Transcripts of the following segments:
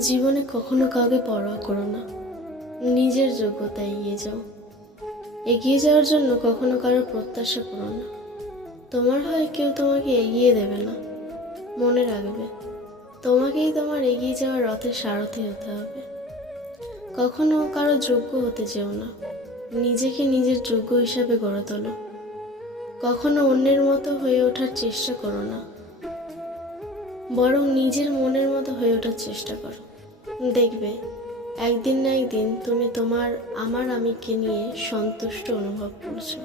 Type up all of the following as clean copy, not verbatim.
জীবনে কখনো কাউকে পরোয়া করো না, নিজের যোগ্যতায় এগিয়ে যাও। এগিয়ে যাওয়ার জন্য কখনো কারোর প্রত্যাশা করো না। তোমার হয় কেউ তোমাকে এগিয়ে দেবে না। মনে রাখবে, তোমাকেই তোমার এগিয়ে যাওয়ার রথের সারথি হতে হবে। কখনো কারো যোগ্য হতে যেও না, নিজেকে নিজের যোগ্য হিসাবে গড়ে তোলো। কখনো অন্যের মতো হয়ে ওঠার চেষ্টা করো না, বরং নিজের মনের মতো হয়ে ওঠার চেষ্টা করো। দেখবে, একদিন না একদিন তুমি তোমার আমিকে নিয়ে সন্তুষ্ট অনুভব করছো।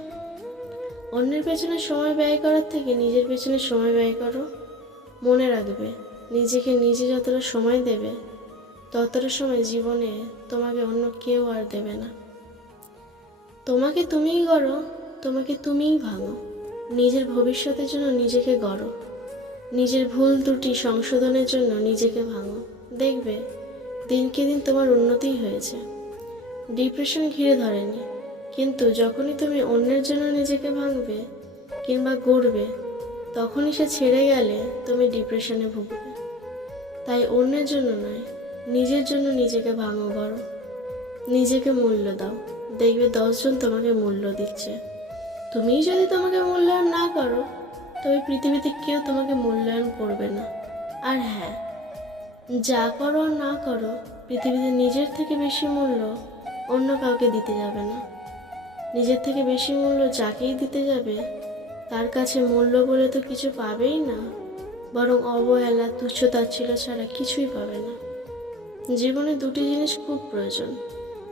অন্যের পেছনে সময় ব্যয় করার থেকে নিজের পেছনে সময় ব্যয় করো। মনে রাখবে, নিজেকে নিজে যতটা সময় দেবে, ততটা সময় জীবনে তোমাকে অন্য কেউ আর দেবে না। তোমাকে তুমিই গড়ো, তোমাকে তুমিই ভাঙো। নিজের ভবিষ্যতের জন্য নিজেকে গড়ো, নিজের ভুল ত্রুটি সংশোধনের জন্য নিজেকে ভাঙো। দেখবে, দিনকে দিন তোমার উন্নতি হয়েছে। ডিপ্রেশন ঘিরে ধরেনি, কিন্তু যখনই তুমি অন্যের জন্য নিজেকে ভাঙবে কিংবা গড়বে, তখনই সে ছেড়ে গেলে তুমি ডিপ্রেশনে ভুগবে। তাই অন্যের জন্য নয়, নিজের জন্য নিজেকে ভাঙো, গড়ো, নিজেকে মূল্য দাও। দেখবে 10 জন তোমাকে মূল্য দিচ্ছে। তুমিই যদি তোমাকে মূল্যায়ন না করো, তবে পৃথিবীতে কেউ তোমাকে মূল্যায়ন করবে না। আর হ্যাঁ, যা করো আর না করো, পৃথিবীতে নিজের থেকে বেশি মূল্য অন্য কাউকে দিতে যাবে না। নিজের থেকে বেশি মূল্য যাকেই দিতে যাবে, তার কাছে মূল্য বলে তো কিছু পাবেই না, বরং অবহেলা, তুচ্ছ-তাচ্ছিল্য ছাড়া কিছুই পাবে না। জীবনে দুটি জিনিস খুব প্রয়োজন,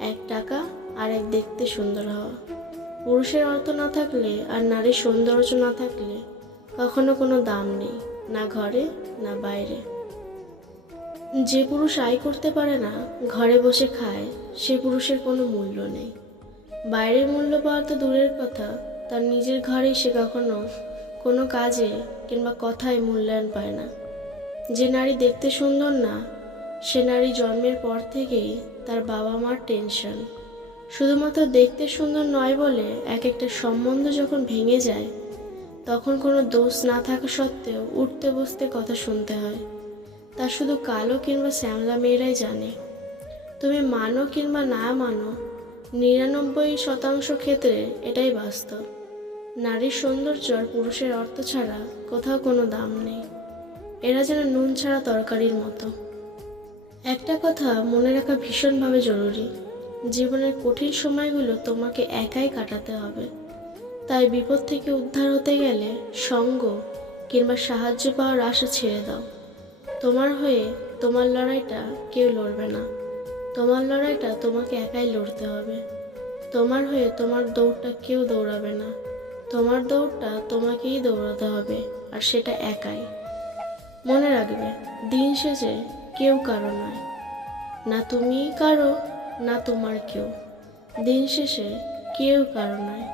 এক টাকা আর এক দেখতে সুন্দর হওয়া। পুরুষের অর্থ না থাকলে আর নারীর সৌন্দর্য না থাকলে কখনো কোনো দাম নেই, না ঘরে না বাইরে। যে পুরুষ আয় করতে পারে না, ঘরে বসে খায়, সে পুরুষের কোনো মূল্য নেই। বাইরের মূল্য পাওয়া তো দূরের কথা, তার নিজের ঘরেই সে কখনো কোনো কাজে কিংবা কথায় মূল্যায়ন পায় না। যে নারী দেখতে সুন্দর না, সে নারী জন্মের পর থেকেই তার বাবা মার টেনশন। শুধুমাত্র দেখতে সুন্দর নয় বলে এক একটা সম্বন্ধ যখন ভেঙে যায়, তখন কোনো দোষ না থাকা সত্ত্বেও উঠতে বসতে কথা শুনতে হয়। তা শুধু কালো কিংবা শ্যামলা মেয়েরাই জানে। তুমি মানো কিংবা না মানো, 99% ক্ষেত্রে এটাই বাস্তব। নারীর সৌন্দর্য আর পুরুষের অর্থ ছাড়া কোথাও কোনো দাম নেই। এরা যেন নুন ছাড়া তরকারির মতো। একটা কথা মনে রাখা ভীষণভাবে জরুরি, জীবনের কঠিন সময়গুলো তোমাকে একাই কাটাতে হবে। তাই বিপদ থেকে উদ্ধার হতে গেলে সঙ্গ কিংবা সাহায্য পাওয়ার আশা ছেড়ে দাও। তোমার হয়ে তোমার লড়াইটা কেউ লড়বে না, তোমার লড়াইটা তোমাকে একাই লড়তে হবে। তোমার হয়ে তোমার দৌড়টা কেউ দৌড়াবে না, তোমার দৌড়টা তোমাকেই দৌড়াতে হবে, আর সেটা একাই। মনে রাখবে, দিন শেষে কেউ কারো নয়, না তুমিই কারো না তোমার কেউ। দিন শেষে কেউ কারো নয়।